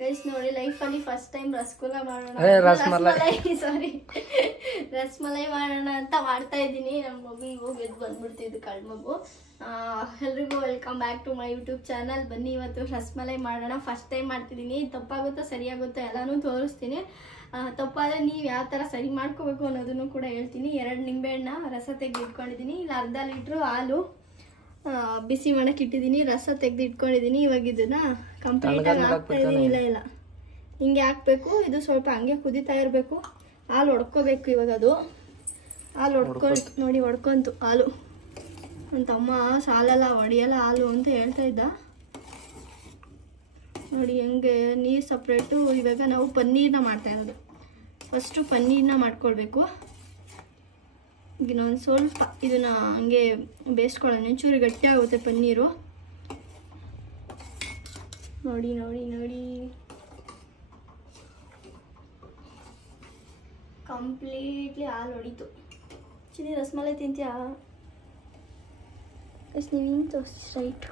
Guys ನೋಡಿ ಲೈಫಲ್ಲಿ first time rasgulla ಮಾಡೋಣ, ರಸಮಲೈ ಮಾಡೋಣ ಅಂತ ಮಾಡ್ತಾ ಇದ್ದೀನಿ. ನಮ್ಮ ಮಗು ಇವಾಗ ಎದ್ದು ಬಂದ್ಬಿಡ್ತಿದ್ದು ಕಳ್ ಮಗು. ಎಲ್ರಿಗೂ welcome back to my YouTube channel. ಬನ್ನಿ ಇವತ್ತು ರಸಮಲೈ ಮಾಡೋಣ. ಫಸ್ಟ್ ಟೈಮ್ ಮಾಡ್ತಿದ್ದೀನಿ. ತಪ್ಪಾಗುತ್ತೋ ಸರಿಯಾಗುತ್ತೋ ಎಲ್ಲಾನು ತೋರಿಸ್ತೀನಿ. ತಪ್ಪಾದರೆ ನೀವು ಯಾವ ಥರ ಸರಿ ಮಾಡ್ಕೋಬೇಕು ಅನ್ನೋದನ್ನು ಕೂಡ ಹೇಳ್ತೀನಿ. 2 ನಿಂಬೆಹಣ್ಣ ರಸ ತೆಗೆದು ಇಟ್ಕೊಂಡಿದ್ದೀನಿ. ಇಲ್ಲಿ ಅರ್ಧ ಲೀಟ್ರು ಹಾಲು ಬಿಸಿ ಮಾಡಕ್ಕೆ ಇಟ್ಟಿದ್ದೀನಿ. ರಸ ತೆಗೆದು ಇಟ್ಕೊಂಡಿದ್ದೀನಿ. ಇವಾಗ ಇದನ್ನ ಕಂಪ್ಲೀಟಾಗಿ ಹಾಕ್ತಾ ಇದ್ದೀನಿ. ಇಲ್ಲ ಹಿಂಗೆ ಹಾಕ್ಬೇಕು. ಇದು ಸ್ವಲ್ಪ ಹಂಗೆ ಕುದಿತಾ ಇರಬೇಕು. ಹಾಲು ಹೊಡ್ಕೋಬೇಕು. ಇವಾಗ ಅದು ಹಾಲು ನೋಡಿ ಹೊಡ್ಕೊಂತು ಹಾಲು. ನನ್ನ ತಮ್ಮ ಸಾಲಲ್ಲ ಹೊಡಿಯಲ್ಲ ಹಾಲು ಅಂತ ಹೇಳ್ತಾ ಇದ್ದ. ನೋಡಿ ಹೆಂಗೆ ನೀರು ಸಪ್ರೇಟು. ಇವಾಗ ನಾವು ಪನ್ನೀರನ್ನ ಮಾಡ್ತಾ ಇರೋದು. ಫಸ್ಟು ಪನ್ನೀರನ್ನ ಮಾಡ್ಕೊಳ್ಬೇಕು. ಈಗ ನಾನು ಸ್ವಲ್ಪ ಇದನ್ನು ಹಂಗೆ ಬೇಯಿಸ್ಕೊಳ್ಳೋಣ. ಒಂಚೂರು ಗಟ್ಟಿ ಆಗುತ್ತೆ ಪನ್ನೀರು. ನೋಡಿ ನೋಡಿ ನೋಡಿ ಕಂಪ್ಲೀಟ್ಲಿ ಹಾಲು ಹೊಡಿತು. ಚಿನಿ ರಸಮಲೈ ತಿಂತೀಯಾ? ಎಷ್ಟು ನೀವು ಹಿಂಗೆ ತೋರಿಸಿ ಸ್ಟ್ರೈಟು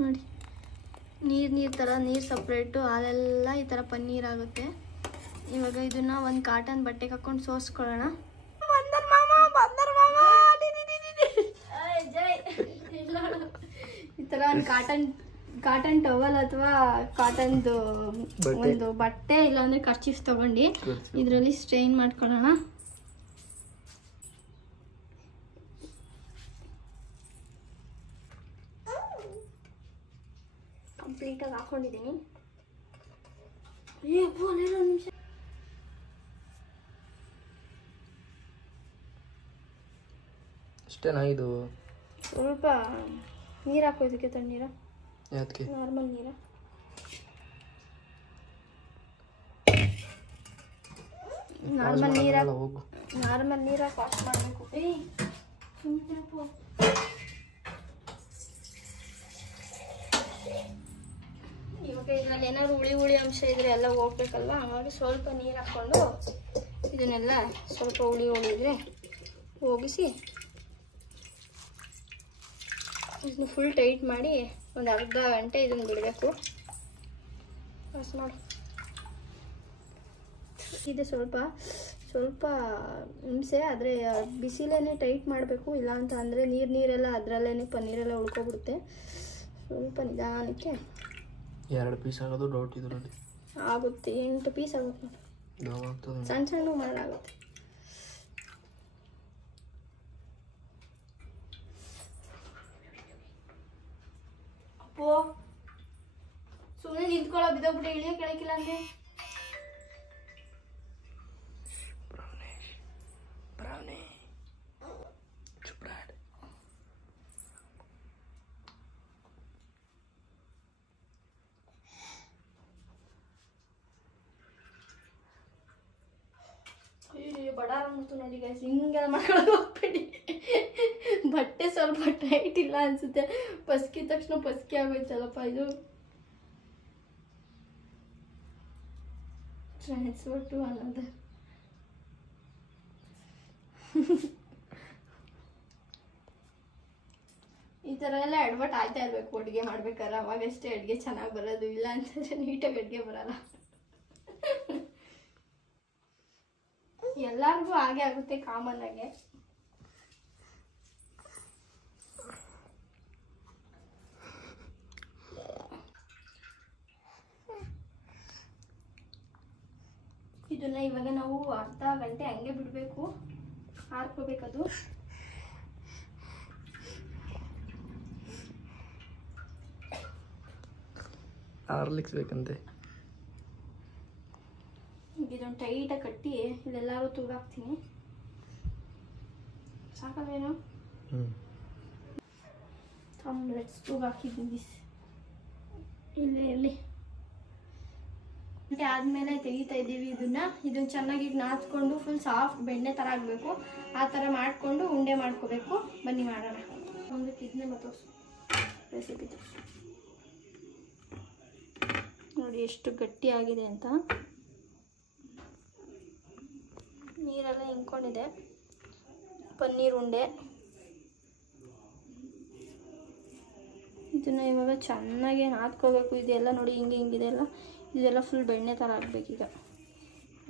ನೋಡಿ. ನೀರು ಥರ ನೀರು ಸಪ್ರೇಟು ಹಾಲೆಲ್ಲ ಈ ಥರ ಪನ್ನೀರ್ ಆಗುತ್ತೆ. ಇವಾಗ ಇದನ್ನ ಒಂದು ಕಾಟನ್ ಬಟ್ಟೆಗೆ ಹಾಕೊಂಡು ಸೋಸ್ಕೊಳ್ಳೋಣ. ಈ ಥರ ಒಂದು ಕಾಟನ್ ಟವಲ್ ಅಥವಾ ಕಾಟನ್ದು ಒಂದು ಬಟ್ಟೆ ಇಲ್ಲಾಂದ್ರೆ ಕರ್ಚೀಫ್ ತಗೊಂಡು ಇದರಲ್ಲಿ ಸ್ಟ್ರೈನ್ ಮಾಡ್ಕೊಳ್ಳೋಣ. ಕಂಪ್ಲೀಟಾಗಿ ಹಾಕೊಂಡಿದ್ದೀನಿ. ನಿಮಿಷ ಅಷ್ಟೇನಾ? ಇದು ಸ್ವಲ್ಪ ನೀರು ಹಾಕೋದಕ್ಕೆ ತಣ್ಣೀರ, ನಾರ್ಮಲ್ ನೀರ. ನಾರ್ಮಲ್ ನೀರಾಗಿ ವಾಶ್ ಮಾಡಬೇಕು. ಇವಾಗ ಇದರಲ್ಲಿ ಏನಾದ್ರು ಹುಳಿ ಅಂಶ ಇದ್ರೆ ಎಲ್ಲ ಹೋಗ್ಬೇಕಲ್ವ. ಹಾಗಾಗಿ ಸ್ವಲ್ಪ ನೀರು ಹಾಕ್ಕೊಂಡು ಇದನ್ನೆಲ್ಲ ಸ್ವಲ್ಪ ಹುಳಿ ಇದ್ರೆ ಹೋಗಿಸಿ ಇದನ್ನು ಫುಲ್ ಟೈಟ್ ಮಾಡಿ ಒಂದು ಅರ್ಧ ಗಂಟೆ ಇದನ್ನು ಬಿಡಬೇಕು. ವಾಶ್ ಮಾಡಿ ಇದೆ ಸ್ವಲ್ಪ ಹಿಂಸೆ. ಆದರೆ ಬಿಸಿಲೇನೆ ಟೈಟ್ ಮಾಡಬೇಕು. ಇಲ್ಲ ಅಂತ ಅಂದರೆ ನೀರೆಲ್ಲ ಅದರಲ್ಲೇ ಪನ್ನೀರೆಲ್ಲ ಉಳ್ಕೊಬಿಡುತ್ತೆ. ಸ್ವಲ್ಪ ನಿಧಾನಕ್ಕೆ 2 ಪೀಸ್ ಆಗೋದು ಡೌಟ್ ಇದರಲ್ಲಿ ಆಗುತ್ತೆ. 8 ಪೀಸ್ ಆಗುತ್ತೆ. ಸಣ್ಣ ಮಾಡಲಾಗುತ್ತೆ. ಅಪ್ಪೋ ಸುಮ್ಮನೆ ನಿಂತ್ಕೊಳ್ಳೋ, ಬಿದ್ದೋಗ್ಬಿಟ್ಟೆ. ಇಳಿಯೋ ಕೆಳಕಿಲ್ಲ ಅಂದ್ರೆ ಬಡಾರ ಮುತ್ತು ನೋಡಿ ಗೈಸ್. ಹಿಂಗೆಲ್ಲ ಮಾಡ್ಕೊಂಡು ಹೋಗ್ಬೇಡಿ. ಬಟ್ಟೆ ಸ್ವಲ್ಪ ಟೈಟ್ ಇಲ್ಲ ಅನ್ಸುತ್ತೆ. ಪಸ್ಕಿ ತಕ್ಷಣ ಪಸ್ಕಿ ಆಗೋಯ್ತಲ್ಲಪ್ಪ. ಇದು ಟ್ರಾನ್ಸ್ಫರ್ ಟು ಅನದರ್. ಈ ಥರ ಎಲ್ಲ ಎಡ್ವಟ್ ಆಯ್ತಾ ಇರಬೇಕು ಅಡುಗೆ ಮಾಡ್ಬೇಕಾದ್ರೆ. ಅವಾಗಷ್ಟೇ ಅಡುಗೆ ಚೆನ್ನಾಗಿ ಬರೋದು. ಇಲ್ಲ ಅಂತಂದರೆ ನೀಟಾಗಿ ಅಡುಗೆ ಬರಲ್ಲ. ಎಲ್ಲರಿಗೂ ಹಾಗೆ ಆಗುತ್ತೆ ಕಾಮನ್ ಆಗಿ. ಇದನ್ನ ಇವಾಗ ನಾವು ಅರ್ಧ ಗಂಟೆ ಹಂಗೆ ಬಿಡಬೇಕು. ಹಾರ್ಕೋಬೇಕದು. ಹಾರ್ಲಿಕ್ಸ್ ಬೇಕಂತೆ. ಇದೊಂದು ಟೈಟಾಗಿ ಕಟ್ಟಿ ಇಲ್ಲೆಲ್ಲರೂ ತೂಗಾಕ್ತೀನಿ. ಸಾಕಲ್ವೇನು? ಆಮ್ಲೆಟ್ಸ್ ತೂಗಾಕಿದ್ದೀನಿ. ಇಲ್ಲಿ ಆದಮೇಲೆ ತೆಗಿತಾ ಇದ್ದೀವಿ ಇದನ್ನ ಚೆನ್ನಾಗಿ ನಾದ್ಕೊಂಡು ಫುಲ್ ಸಾಫ್ಟ್ ಬೆಣ್ಣೆ ಥರ ಆಗಬೇಕು. ಆ ಥರ ಮಾಡಿಕೊಂಡು ಉಂಡೆ ಮಾಡ್ಕೋಬೇಕು. ಬನ್ನಿ ಮಾಡೋಣ. ಒಂದು ಇದನ್ನೆಲ್ಲ ತೋರಿಸು, ರೆಸಿಪಿ ತೋರಿಸು. ನೋಡಿ ಎಷ್ಟು ಗಟ್ಟಿಯಾಗಿದೆ ಅಂತ. ನೀರೆಲ್ಲ ಹಿಂಕೊಂಡಿದೆ. ಪನ್ನೀರ್ ಉಂಡೆ ಇದನ್ನು ಇವಾಗ ಚೆನ್ನಾಗಿ ನಾದ್ಕೋಬೇಕು. ಇದೆಲ್ಲ ನೋಡಿ ಹಿಂಗಿದೆಲ್ಲ, ಇದೆಲ್ಲ ಫುಲ್ ಬೆಣ್ಣೆ ಥರ ಆಗಬೇಕೀಗ.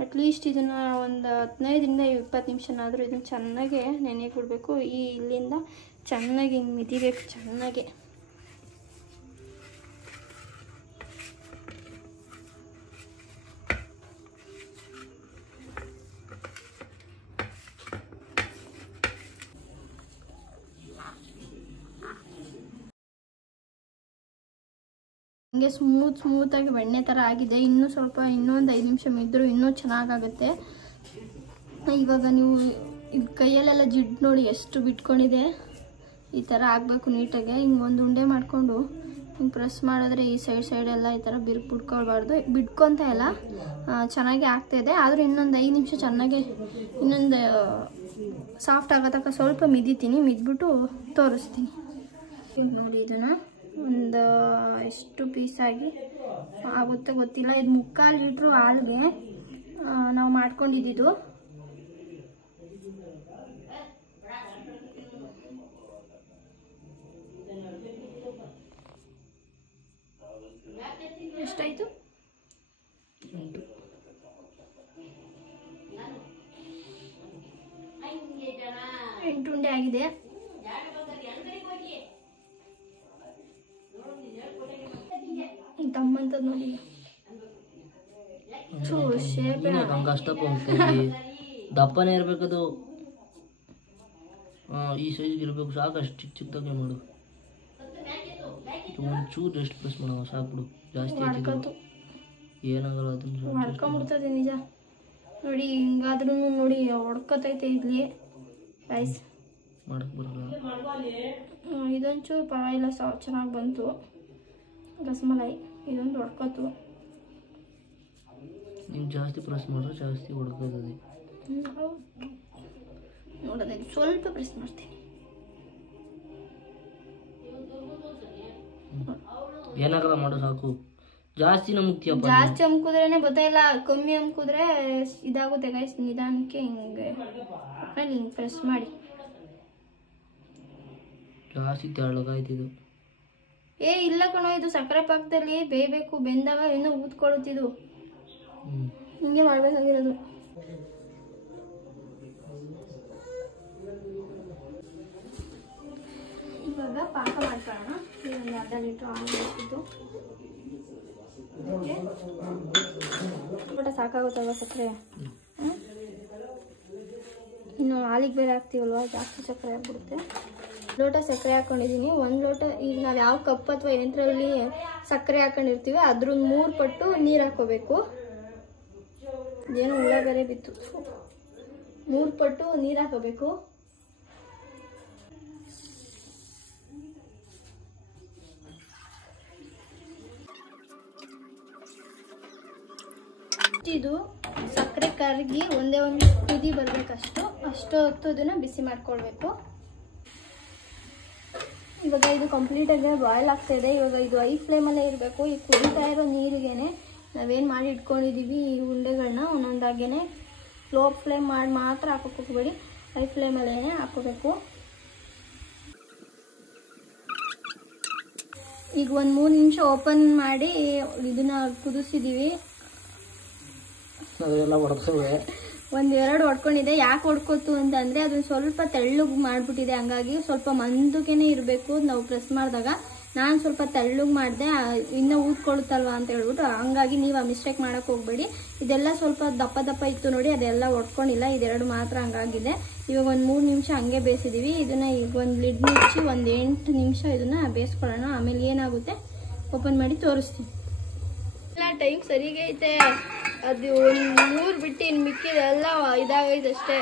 ಅಟ್ಲೀಸ್ಟ್ ಇದನ್ನು ಒಂದು 15ರಿಂದ 20 ನಿಮಿಷನಾದರೂ ಇದನ್ನು ಚೆನ್ನಾಗೆ ನೆನೆಗೆ ಬಿಡಬೇಕು. ಇಲ್ಲಿಂದ ಚೆನ್ನಾಗಿ ಹಿಂಗೆ ಮಿದಿಬೇಕು ಚೆನ್ನಾಗೆ. ಹಂಗೆ ಸ್ಮೂತಾಗಿ ಬೆಣ್ಣೆ ಥರ ಆಗಿದೆ. ಇನ್ನೊಂದು 5 ನಿಮಿಷ ಮಿದ್ದರೂ ಇನ್ನೂ ಚೆನ್ನಾಗಾಗುತ್ತೆ. ಇವಾಗ ನೀವು ಕೈಯಲ್ಲೆಲ್ಲ ಜಿಡ್ಡು ನೋಡಿ ಎಷ್ಟು ಬಿಟ್ಕೊಂಡಿದೆ. ಈ ಥರ ಆಗಬೇಕು ನೀಟಾಗೆ. ಹಿಂಗೆ ಒಂದು ಉಂಡೆ ಮಾಡಿಕೊಂಡು ಹಿಂಗೆ ಪ್ರೆಸ್ ಮಾಡಿದ್ರೆ ಈ ಸೈಡೆಲ್ಲ ಈ ಥರ ಬಿಟ್ಕೊಳ್ಬಾರ್ದು. ಬಿಟ್ಕೊತ ಎಲ್ಲ ಚೆನ್ನಾಗಿ ಆಗ್ತಾಯಿದೆ. ಆದರೂ ಇನ್ನೊಂದು 5 ನಿಮಿಷ ಚೆನ್ನಾಗಿ ಇನ್ನೊಂದು ಸಾಫ್ಟ್ ಆಗೋ ತನಕ ಸ್ವಲ್ಪ ಮಿದಿತೀನಿ. ಮಿದ್ಬಿಟ್ಟು ತೋರಿಸ್ತೀನಿ. ನೋಡಿ ಇದನ್ನು ಒಂದು ಎಷ್ಟು ಪೀಸಾಗಿ ಆಗುತ್ತೆ ಗೊತ್ತಿಲ್ಲ. ಇದು 3/4 ಲೀಟ್ರು ಹಾಲಿಗೆ ನಾವು ಮಾಡ್ಕೊಂಡಿದ್ದು. ಎಷ್ಟಾಯಿತು? 8 ಉಂಡೆ ಆಗಿದೆ. ತಮ್ಮಂತದ್ ನೋಡಿ ದಪ್ಪನೇ ಇರ್ಬೇಕದು. ಈ ಸೈಜ್ಗೆ ಇರಬೇಕು. ಸಾಕಷ್ಟು ಚಿಕ್ಕದಾಗೆ ಮಾಡು. ಒಂಚೂರು ಎಷ್ಟು ಪ್ರೆಸ್ ಮಾಡೋಣ ಸಾಕ್ಬಿಡು. ಜಾಸ್ತಿ ಏನಾಗಲ್ಲ, ಅದನ್ನು ಹೊಡ್ಕೊಂಬಿಡ್ತದೆ ನಿಜ. ನೋಡಿ ಹಿಂಗಾದ್ರೂ ನೋಡಿ ಹೊಡ್ಕೊತೈತೆ ಇಲ್ಲಿ ರೈಸ್ ಮಾಡಕ್ ಬರಲ್ಲ. ಇದೊಂಚೂರು ಪರವಾಗಿಲ್ಲ, ಚೆನ್ನಾಗಿ ಬಂತು ರಸಮಲೈ. ಇದೊಂದು ಹೊಡ್ಕೊತು. ನೀವು ಜಾಸ್ತಿ ಪ್ರೆಸ್ ಮಾಡಿದ್ರೆ ಜಾಸ್ತಿ ಹೊಡ್ಕೋತದೆ. ನೋಡೋಣ, ಸ್ವಲ್ಪ ಪ್ರೆಸ್ ಮಾಡ್ತೀನಿ. ಏನಾಗಲ್ಲ ಮಾಡು ಸಾಕು. ಜಾಸ್ತಿ ಜಾಸ್ತಿ ಅಮ್ಕುದ್ರೇನೆ ಗೊತ್ತಾಯಿಲ್ಲ, ಕಮ್ಮಿ ಅಮ್ಕುದ್ರೆ ಇದಾಗುತ್ತೆ ಗೈಸ್. ನಿಧಾನಕ್ಕೆ ಹಿಂಗೆ ಹಿಂಗೆ ಪ್ರೆಸ್ ಮಾಡಿ. ಜಾಸ್ತಿ ತೆಳ್ಳಗಾಯ್ತಿದು. ಇಲ್ಲ ಕಣೋ, ಇದು ಸಕ್ಕರೆ ಪಾಕದಲ್ಲಿ ಬೇಯಬೇಕು. ಬೆಂದಾಗ ಇನ್ನೂ ಊದ್ಕೊಳ್ಳುತ್ತಿದ್ದು. ಹಿಂಗೆ ಮಾಡ್ಬೇಕಾಗಿರೋದು. ಇವಾಗ ಪಾಕ ಮಾಡ್ಕೊಳ್ಳೋಣ. ಒಂದು 1/2 ಲೀಟ್ರ್ ಹಾಲು ಬೇಕಿತ್ತು. ಊಟ ಸಾಕಾಗುತ್ತಲ್ವ ಸಕ್ಕರೆ. ಇನ್ನು ಹಾಲಿಗೆ ಬೇರೆ ಹಾಕ್ತೀವಲ್ವ, ಜಾಸ್ತಿ ಸಕ್ಕರೆ ಆಗ್ಬಿಡುತ್ತೆ. ಲೋಟ ಸಕ್ಕರೆ ಹಾಕೊಂಡಿದ್ದೀನಿ. 1 ಲೋಟ, ಈಗ ನಾವು ಯಾವ ಕಪ್ ಅಥವಾ ಯಂತ್ರದಲ್ಲಿ ಸಕ್ಕರೆ ಹಾಕೊಂಡಿರ್ತೀವಿ ಅದ್ರ 3 ಪಟ್ಟು ನೀರು ಹಾಕೋಬೇಕು. ಏನೋ ಹುಳ ಬೇರೆ ಬಿತ್ತು. 3 ಪಟ್ಟು ನೀರು ಹಾಕೋಬೇಕು. ಇದು ಸಕ್ಕರೆ ಕರಗಿ ಒಂದೇ ಒಂದು ಕುದಿ ಬರಬೇಕಷ್ಟು ಹೊತ್ತು ಇದನ್ನ ಬಿಸಿ ಮಾಡ್ಕೊಳ್ಬೇಕು. ಇವಾಗ ಇದು ಕಂಪ್ಲೀಟಾಗಿ ಬಾಯ್ಲ್ ಆಗ್ತಾ ಇದೆ. ಇವಾಗ ಇದು ಹೈ ಫ್ಲೇಮಲ್ಲೇ ಇರಬೇಕು. ಈ ಕುದೀತಾ ಇರೋ ನೀರಿಗೇನೆ ನಾವೇನು ಮಾಡಿ ಇಟ್ಕೊಂಡಿದ್ದೀವಿ ಈ ಉಂಡೆಗಳನ್ನ ಒಂದೊಂದಾಗೇನೆ ಲೋ ಫ್ಲೇಮ್ ಮಾಡಿ ಮಾತ್ರ ಹಾಕೋಕೆ ಹೋಗಬೇಡಿ, ಹೈ ಫ್ಲೇಮಲ್ಲೇ ಹಾಕೋಬೇಕು. ಈಗ ಒಂದು 3 ನಿಮಿಷ ಓಪನ್ ಮಾಡಿ ಇದನ್ನ ಕುದಿಸಿದ್ದೀವಿ. ಒಂದೆರಡು ಹೊಡ್ಕೊಂಡಿದೆ. ಯಾಕೆ ಹೊಡ್ಕೊತು ಅಂತಂದರೆ ಅದನ್ನು ಸ್ವಲ್ಪ ತೆಳ್ಳಗೆ ಮಾಡಿಬಿಟ್ಟಿದೆ. ಹಂಗಾಗಿ ಸ್ವಲ್ಪ ಮಂದಕ್ಕೇನೆ ಇರಬೇಕು ನಾವು ಪ್ರೆಸ್ ಮಾಡಿದಾಗ. ನಾನು ಸ್ವಲ್ಪ ತೆಳ್ಳಗೆ ಮಾಡಿದೆ, ಇನ್ನೂ ಊದ್ಕೊಳುತ್ತಲ್ವ ಅಂತ ಹೇಳ್ಬಿಟ್ಟು. ಹಂಗಾಗಿ ನೀವು ಆ ಮಿಸ್ಟೇಕ್ ಮಾಡೋಕ್ಕೆ ಹೋಗಬೇಡಿ. ಇದೆಲ್ಲ ಸ್ವಲ್ಪ ದಪ್ಪ ಇತ್ತು ನೋಡಿ, ಅದೆಲ್ಲ ಹೊಡ್ಕೊಂಡಿಲ್ಲ. ಇದೆರಡು ಮಾತ್ರ ಹಂಗಾಗಿದೆ. ಇವಾಗ ಒಂದು 3 ನಿಮಿಷ ಹಂಗೆ ಬೇಯಿಸಿದ್ದೀವಿ. ಇದನ್ನು ಈಗ ಒಂದು ಲಿಡ್ ಮುಚ್ಚಿ ಒಂದು 8 ನಿಮಿಷ ಇದನ್ನು ಬೇಯಿಸ್ಕೊಳ್ಳೋಣ. ಆಮೇಲೆ ಏನಾಗುತ್ತೆ ಓಪನ್ ಮಾಡಿ ತೋರಿಸ್ತೀನಿ. ಎಲ್ಲ ಟೈಮ್ ಸರಿಗೆ ಐತೆ. ಅದು 1 ಬಿಟ್ಟು ಇನ್ನು ಮಿಕ್ಕಿದೆಲ್ಲ ಇದಾಗೈತೆ ಅಷ್ಟೇ.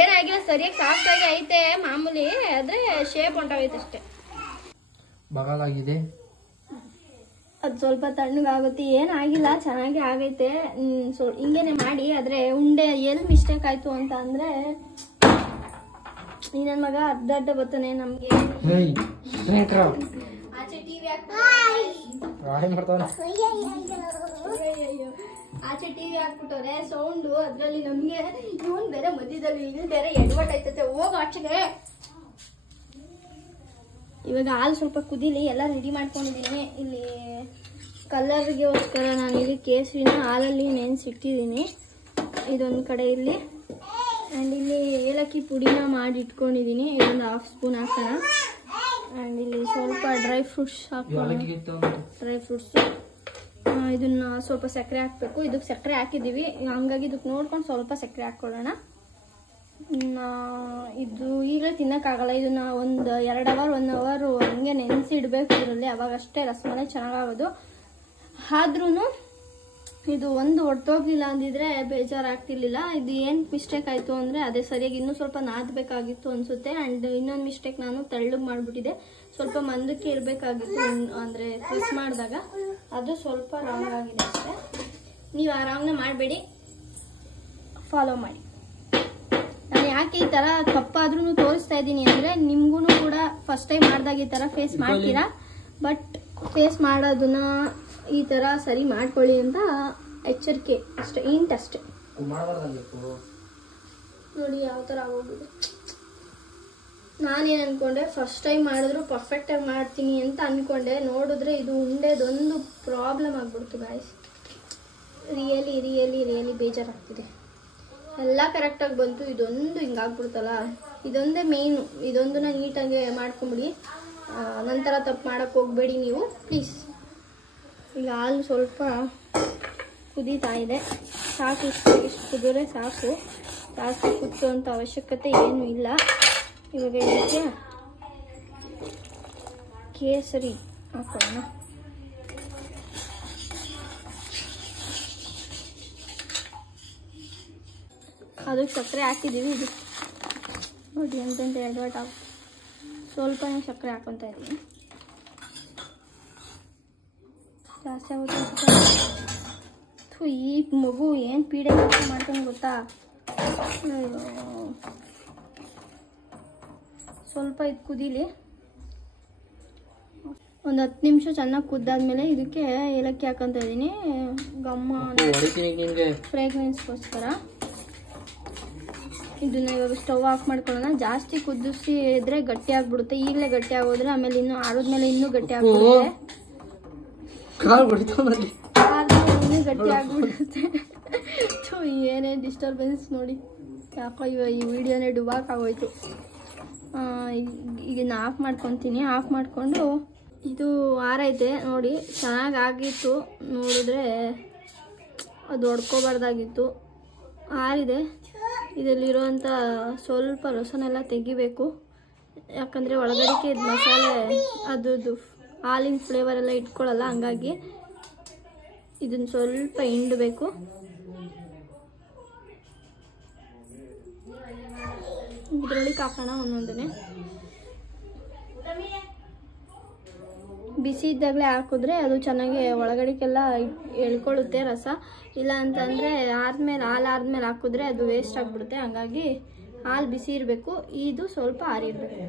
ಏನಾಗಿಲ್ಲ, ಸರಿಯಾಗಿ ಸಾಫ್ಟಾಗಿ ಐತೆ ಮಾಮೂಲಿ. ಆದರೆ ಶೇಪ್ ಹೊಂಟೋಗೈತೆ ಅಷ್ಟೇ. ಬಗಾಲಾಗಿದೆ. ಅದು ಸ್ವಲ್ಪ ತಣ್ಣಗಾಗುತ್ತೆ. ಏನಾಗಿಲ್ಲ, ಚೆನ್ನಾಗಿ ಆಗೈತೆ. ಹಿಂಗೇನೆ ಮಾಡಿ. ಆದರೆ ಉಂಡೆ ಎಲ್ಲಿ ಮಿಸ್ಟೇಕ್ ಆಯಿತು ಅಂತ ಅಂದರೆ ಈ ನನ್ನ ಮಗ ಅರ್ಧ ಬರ್ತಾನೆ ನಮಗೆ. ಆಚೆ ಟಿವಿ ಹಾಕ್ಬಿಟ್ಟವ್ರೆ ಸೌಂಡು. ಅದ್ರಲ್ಲಿ ನಮ್ಗೆ ಇವನ್ ಬೇರೆ ಮಧ್ಯದಲ್ಲಿ ಇಲ್ಲಿ ಬೇರೆ ಎಡ್ವರ್ಟ್ ಆಯ್ತತೆ. ಹೋಗ ಆಚೆಗೆ. ಇವಾಗ ಹಾಲು ಸ್ವಲ್ಪ ಕುದೀಲಿ. ಎಲ್ಲ ರೆಡಿ ಮಾಡ್ಕೊಂಡಿದ್ದೀನಿ. ಇಲ್ಲಿ ಕಲರ್ಗೋಸ್ಕರ ನಾನಿಲ್ಲಿ ಕೇಸರಿನ ಹಾಲಲ್ಲಿ ನೆನೆಸಿಟ್ಟಿದ್ದೀನಿ. ಇದೊಂದು ಕಡೆ ಇಲ್ಲಿ. ಆ್ಯಂಡ್ ಇಲ್ಲಿ ಏಲಕ್ಕಿ ಪುಡಿನ ಮಾಡಿ ಇಟ್ಕೊಂಡಿದ್ದೀನಿ. ಇದೊಂದು 1/2 ಸ್ಪೂನ್ ಹಾಕೋಣ. ಆ್ಯಂಡ್ ಇಲ್ಲಿ ಸ್ವಲ್ಪ ಡ್ರೈ ಫ್ರೂಟ್ಸ್ ಹಾಕೋಣ. ಡ್ರೈ ಫ್ರೂಟ್ಸು ಇದನ್ನ ಸ್ವಲ್ಪ ಸಕ್ಕರೆ ಹಾಕಬೇಕು. ಇದಕ್ಕೆ ಸಕ್ಕರೆ ಹಾಕಿದ್ದೀವಿ, ಹಂಗಾಗಿ ಇದಕ್ಕೆ ನೋಡ್ಕೊಂಡು ಸ್ವಲ್ಪ ಸಕ್ಕರೆ ಹಾಕ್ಕೊಳ್ಳೋಣ. ಇದು ಈಗಲೇ ತಿನ್ನೋಕ್ಕಾಗಲ್ಲ. ಇದನ್ನ ಒಂದು 2 ಅವರ್ 1 ಅವರ್ ಹಂಗೆ ನೆನೆಸಿಡ್ಬೇಕು ಇದರಲ್ಲಿ, ಅವಾಗಷ್ಟೇ ರಸಮಲೈ ಚೆನ್ನಾಗಾಗೋದು. ಆದ್ರೂ ಇದು ಒಂದು ಒಟ್ಟೋಗ್ಲಿಲ್ಲ ಅಂದಿದ್ರೆ ಬೇಜಾರಾಗ್ತಿರ್ಲಿಲ್ಲ. ಇದು ಏನು ಮಿಸ್ಟೇಕ್ ಆಯಿತು ಅಂದರೆ ಅದೇ ಸರಿಯಾಗಿ ಇನ್ನೂ ಸ್ವಲ್ಪ ನಾದಬೇಕಾಗಿತ್ತು ಅನಿಸುತ್ತೆ. ಆ್ಯಂಡ್ ಇನ್ನೊಂದು ಮಿಸ್ಟೇಕ್, ನಾನು ತೆಳ್ಳಗೆ ಮಾಡಿಬಿಟ್ಟಿದ್ದೆ. ಸ್ವಲ್ಪ ಮಂದಕ್ಕೆ ಇರಬೇಕಾಗಿತ್ತು, ಅಂದರೆ ಟ್ವಿಸ್ಟ್ ಮಾಡಿದಾಗ ಅದು ಸ್ವಲ್ಪ ರಾಂಗ್ ಆಗಿದೆ ಅಷ್ಟೇ. ನೀವು ಆರಾಮನ್ನ ಮಾಡಬೇಡಿ, ಫಾಲೋ ಮಾಡಿ. ನಾನು ಯಾಕೆ ಈ ಥರ ಕಪ್ಪಾದ್ರೂ ತೋರಿಸ್ತಾ ಇದ್ದೀನಿ ಅಂದರೆ ನಿಮಗೂ ಕೂಡ ಫಸ್ಟ್ ಟೈಮ್ ಮಾಡಿದಾಗ ಈ ಥರ ಫೇಸ್ ಮಾಡ್ತೀರಾ. ಬಟ್ ಫೇಸ್ ಮಾಡೋದನ್ನ ಈ ಥರ ಸರಿ ಮಾಡ್ಕೊಳ್ಳಿ ಅಂತ ಎಚ್ಚರಿಕೆ ಅಷ್ಟೇ, ಅಷ್ಟೇ. ನೋಡಿ ಯಾವ ಥರ ಆಗೋಗಿದೆ. ನಾನೇನು ಅಂದ್ಕೊಂಡೆ, ಫಸ್ಟ್ ಟೈಮ್ ಮಾಡಿದ್ರು ಪರ್ಫೆಕ್ಟಾಗಿ ಮಾಡ್ತೀನಿ ಅಂತ ಅಂದ್ಕೊಂಡೆ. ನೋಡಿದ್ರೆ ಇದು ಉಂಡೆದೊಂದು ಪ್ರಾಬ್ಲಮ್ ಆಗ್ಬಿಡ್ತು ಗಾಯ್ಸ್. ರಿಯಲಿ ಬೇಜಾರಾಗ್ತಿದೆ. ಎಲ್ಲ ಕರೆಕ್ಟಾಗಿ ಬಂತು, ಇದೊಂದು ಹಿಂಗಾಗ್ಬಿಡ್ತಲ್ಲ. ಇದೊಂದೇ ಮೇಯ್ನು. ಇದೊಂದನ್ನ ನೀಟಾಗಿ ಮಾಡ್ಕೊಂಬಿಡಿ. ನಂತರ ತಪ್ಪು ಮಾಡೋಕ್ಕೆ ಹೋಗಬೇಡಿ ನೀವು ಪ್ಲೀಸ್. ಈಗ ಹಾಲು ಸ್ವಲ್ಪ ಕುದೀತಾ ಇದೆ. ಸಾಕು, ಇಷ್ಟು ಕುದಿದ್ರೆ ಸಾಕು. ಜಾಸ್ತಿ ಕುದಿಸೋಂಥ ಅವಶ್ಯಕತೆ ಏನೂ ಇಲ್ಲ. ಇವಾಗ ಇದಕ್ಕೆ ಕೇಸರಿ ಹಾಕೋಣ. ಅದಕ್ಕೆ ಸಕ್ಕರೆ ಹಾಕಿದ್ದೀವಿ. ಇದು ನೋಡಿ ಎಂತೆಂತ ಎಡವಟ್ ಹಾಕಿ ಸ್ವಲ್ಪ ಸಕ್ಕರೆ ಹಾಕೊತಾ ಇದ್ದೀನಿ. ಜಾಸ್ತಿ ಆಗುತ್ತೆ. ಈ ಮಗು ಏನು ಪೀಡೆ ಕೆಲಸ ಮಾಡ್ಕೊಂಡು ಗೊತ್ತಾ. ಸ್ವಲ್ಪ ಇದು ಕುದೀಲಿ. ಒಂದು 10 ನಿಮಿಷ ಚೆನ್ನಾಗಿ ಕುದ್ದಾದ್ಮೇಲೆ ಇದಕ್ಕೆ ಏಲಕ್ಕಿ ಹಾಕೊಂತ ಇದ್ದೀನಿ. ಗಮ್ಮ ಫ್ರೇಗ್ರೆನ್ಸ್ಗೋಸ್ಕರ. ಇದನ್ನ ಇವಾಗ ಸ್ಟವ್ ಆಫ್ ಮಾಡ್ಕೊಳ್ಳೋಣ. ಜಾಸ್ತಿ ಕುದಿಸಿ ಇದ್ರೆ ಗಟ್ಟಿ ಆಗ್ಬಿಡುತ್ತೆ. ಈಗಲೇ ಗಟ್ಟಿ ಆಗೋದ್ರೆ ಆಮೇಲೆ ಇನ್ನೂ ಆರೋದ್ಮೇಲೆ ಇನ್ನೂ ಗಟ್ಟಿ ಆಗ್ಬಿಡುತ್ತೆ. ಇನ್ನೂ ಗಟ್ಟಿ ಆಗ್ಬಿಡುತ್ತೆ. ಏನೇ ಡಿಸ್ಟರ್ಬೆನ್ಸ್ ನೋಡಿ. ಯಾಕೋ ಈ ವಿಡಿಯೋನೇ ಡುಬಾಕ್ ಆಗೋಯ್ತು. ಇದನ್ನ ಆಫ್ ಮಾಡ್ಕೊತೀನಿ. ಆಫ್ ಮಾಡಿಕೊಂಡು ಇದು ಆರೈತೆ ನೋಡಿ, ಚೆನ್ನಾಗಿ ಆಗಿತ್ತು. ನೋಡಿದ್ರೆ ಅದು ಹೊಡ್ಕೋಬಾರ್ದಾಗಿತ್ತು. ಆರಿದೆ. ಇದರಲ್ಲಿರುವಂಥ ಸ್ವಲ್ಪ ರಸನೆಲ್ಲ ತೆಗಿಬೇಕು. ಯಾಕಂದರೆ ಒಳಗಡೆಗೆ ಇದು ಮಸಾಲೆ ಅದು ಹಾಲಿನ ಫ್ಲೇವರ್ ಎಲ್ಲ ಇಟ್ಕೊಳ್ಳಲ್ಲ. ಹಂಗಾಗಿ ಇದನ್ನು ಸ್ವಲ್ಪ ಹಿಂಡಬೇಕು. ಇದರೊಳಗೆ ಹಾಕೋಣ ಒಂದೊಂದನೇ. ಬಿಸಿ ಇದ್ದಾಗಲೇ ಹಾಕಿದ್ರೆ ಅದು ಚೆನ್ನಾಗಿ ಒಳಗಡೆಗೆಲ್ಲ ಎಳ್ಕೊಳ್ಳುತ್ತೆ ರಸ. ಇಲ್ಲ ಅಂತಂದರೆ ಹಾಲು ಆದ್ಮೇಲೆ ಹಾಕಿದ್ರೆ ಅದು ವೇಸ್ಟ್ ಆಗಿಬಿಡುತ್ತೆ. ಹಂಗಾಗಿ ಹಾಲು ಬಿಸಿ ಇರಬೇಕು, ಇದು ಸ್ವಲ್ಪ ಆರಿರಬೇಕು.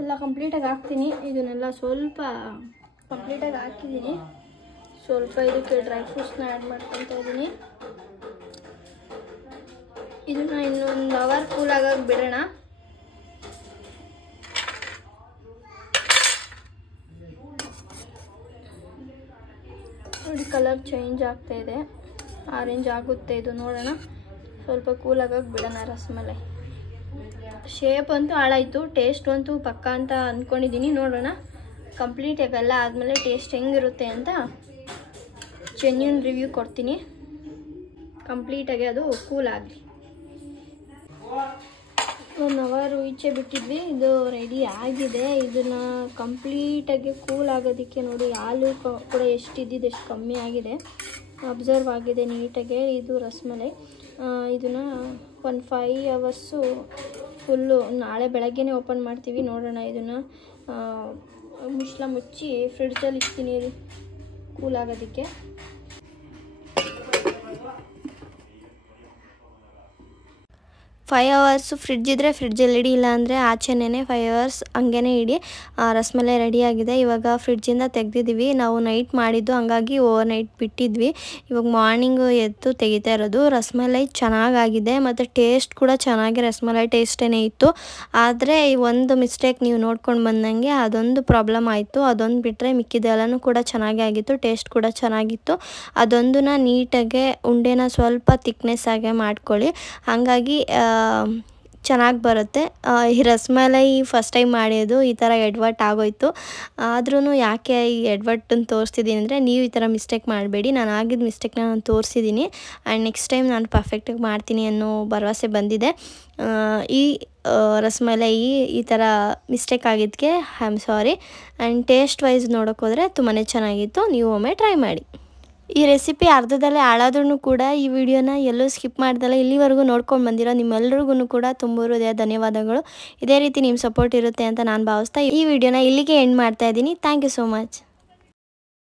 ಎಲ್ಲ ಕಂಪ್ಲೀಟಾಗಿ ಹಾಕ್ತೀನಿ. ಇದನ್ನೆಲ್ಲ ಸ್ವಲ್ಪ ಕಂಪ್ಲೀಟಾಗಿ ಹಾಕಿದ್ದೀನಿ. ಸ್ವಲ್ಪ ಇದಕ್ಕೆ ಡ್ರೈ ಫ್ರೂಟ್ಸ್ನ ಆ್ಯಡ್ ಮಾಡ್ಕೊತಾ ಇದ್ದೀನಿ. ಇದನ್ನ ಇನ್ನೊಂದು ಅವರ್ ಕೂಲ್ ಆಗೋಕೆ ಬಿಡೋಣ. ನೋಡಿ ಕಲರ್ ಚೇಂಜ್ ಆಗ್ತಾ ಇದೆ, ಆರೆಂಜ್ ಆಗುತ್ತೆ. ಇದು ನೋಡೋಣ. ಸ್ವಲ್ಪ ಕೂಲ್ ಆಗೋಕೆ ಬಿಡೋಣ ರಸಮಲೈ. ಶೇಪ್ ಅಂತೂ ಹಾಳಾಯಿತು, ಟೇಸ್ಟ್ ಅಂತೂ ಪಕ್ಕ ಅಂತ ಅಂದ್ಕೊಂಡಿದ್ದೀನಿ. ನೋಡೋಣ ಕಂಪ್ಲೀಟಾಗಿ ಎಲ್ಲ ಆದಮೇಲೆ ಟೇಸ್ಟ್ ಹೆಂಗಿರುತ್ತೆ ಅಂತ ಜೆನ್ಯೂನ್ ರಿವ್ಯೂ ಕೊಡ್ತೀನಿ. ಕಂಪ್ಲೀಟಾಗಿ ಅದು ಕೂಲ್ ಆಗಲಿ. 1 ಅವರ್ ಈಚೆ ಬಿಟ್ಟಿದ್ವಿ. ಇದು ರೆಡಿ ಆಗಿದೆ. ಇದನ್ನು ಕಂಪ್ಲೀಟಾಗಿ ಕೂಲ್ ಆಗೋದಕ್ಕೆ ನೋಡಿ ಹಾಲು ಕೂಡ ಎಷ್ಟಿದ್ದಿದ್ದು ಎಷ್ಟು ಕಮ್ಮಿ ಆಗಿದೆ, ಅಬ್ಸರ್ವ್ ಆಗಿದೆ ನೀಟಾಗೆ. ಇದು ರಸಮಲೈ. ಇದನ್ನು 5 ಅವರ್ಸು ಫುಲ್ಲು ನಾಳೆ ಬೆಳಗ್ಗೆನೇ ಓಪನ್ ಮಾಡ್ತೀವಿ. ನೋಡೋಣ. ಇದನ್ನು ಮುಚ್ಚಳ ಮುಚ್ಚಿ ಫ್ರಿಡ್ಜಲ್ಲಿ ಇಡ್ತೀನಿ ಕೂಲ್ ಆಗೋದಕ್ಕೆ. 5 ಅವರ್ಸು ಫ್ರಿಡ್ಜ್ ಇದ್ದರೆ ಫ್ರಿಡ್ಜಲ್ಲಿ ಇಡಿ, ಇಲ್ಲಾಂದರೆ ಆಚೆನೇ 5 ಅವರ್ಸ್ ಹಂಗೇ ಇಡಿ. ರಸಮಲೈ ರೆಡಿಯಾಗಿದೆ. ಇವಾಗ ಫ್ರಿಡ್ಜಿಂದ ತೆಗೆದಿದ್ದೀವಿ. ನಾವು ನೈಟ್ ಮಾಡಿದ್ದು, ಹಂಗಾಗಿ ಓವರ್ ನೈಟ್ ಬಿಟ್ಟಿದ್ವಿ. ಇವಾಗ ಮಾರ್ನಿಂಗು ಎದ್ದು ತೆಗಿತಾ ಇರೋದು. ರಸಮಲೈ ಚೆನ್ನಾಗಾಗಿದೆ ಮತ್ತು ಟೇಸ್ಟ್ ಕೂಡ ಚೆನ್ನಾಗಿ ರಸಮಲೈ ಟೇಸ್ಟೇ ಇತ್ತು. ಆದರೆ ಒಂದು ಮಿಸ್ಟೇಕ್ ನೀವು ನೋಡ್ಕೊಂಡು ಬಂದಂಗೆ ಅದೊಂದು ಪ್ರಾಬ್ಲಮ್ ಆಯಿತು. ಅದೊಂದು ಬಿಟ್ಟರೆ ಮಿಕ್ಕಿದೆಲ್ಲನೂ ಕೂಡ ಚೆನ್ನಾಗೇ ಆಗಿತ್ತು. ಟೇಸ್ಟ್ ಕೂಡ ಚೆನ್ನಾಗಿತ್ತು. ಅದೊಂದನ್ನ ನೀಟಾಗೆ ಉಂಡೆನ ಸ್ವಲ್ಪ ತಿಕ್ನೆಸ್ ಆಗಿ ಮಾಡ್ಕೊಳ್ಳಿ, ಹಾಗಾಗಿ ಚೆನ್ನಾಗಿ ಬರುತ್ತೆ. ಈ ರಸಮಲೈ ಫಸ್ಟ್ ಟೈಮ್ ಮಾಡಿದ್ದು ಈ ಥರ ಎಡ್ವರ್ಟ್ ಆಗೋಯ್ತು. ಆದ್ರೂ ಯಾಕೆ ಈ ಎಡ್ವರ್ಟನ್ನು ತೋರಿಸ್ತಿದ್ದೀನಿ ಅಂದರೆ, ನೀವು ಈ ಥರ ಮಿಸ್ಟೇಕ್ ಮಾಡಬೇಡಿ. ನಾನು ಆಗಿದ್ದ ಮಿಸ್ಟೇಕ್ನ ನಾನು ತೋರಿಸಿದ್ದೀನಿ. ಆ್ಯಂಡ್ ನೆಕ್ಸ್ಟ್ ಟೈಮ್ ನಾನು ಪರ್ಫೆಕ್ಟಾಗಿ ಮಾಡ್ತೀನಿ ಅನ್ನೋ ಭರವಸೆ ಬಂದಿದೆ. ಈ ರಸಮಲೈ ಈ ಥರ ಮಿಸ್ಟೇಕ್ ಆಗಿದ್ದಕ್ಕೆ I am sorry. And taste wise ನೋಡೋಕ್ಕೋದ್ರೆ ತುಂಬಾ ಚೆನ್ನಾಗಿತ್ತು. ನೀವು ಒಮ್ಮೆ ಟ್ರೈ ಮಾಡಿ. ಈ ರೆಸಿಪಿ ಅರ್ಧದಲ್ಲೇ ಹಾಳಾದ್ರೂ ಕೂಡ ಈ ವಿಡಿಯೋನ ಎಲ್ಲೂ ಸ್ಕಿಪ್ ಮಾಡ್ದಲ್ಲ ಇಲ್ಲಿವರೆಗೂ ನೋಡ್ಕೊಂಡು ಬಂದಿರೋ ನಿಮ್ಮೆಲ್ಲರಿಗೂ ಕೂಡ ತುಂಬ ಹೃದಯ ಧನ್ಯವಾದಗಳು. ಇದೇ ರೀತಿ ನಿಮ್ಮ ಸಪೋರ್ಟ್ ಇರುತ್ತೆ ಅಂತ ನಾನು ಭಾವಿಸ್ತಾ ಈ ವಿಡಿಯೋನ ಇಲ್ಲಿಗೆ ಎಂಡ್ ಮಾಡ್ತಾ ಇದ್ದೀನಿ. Thank you so much.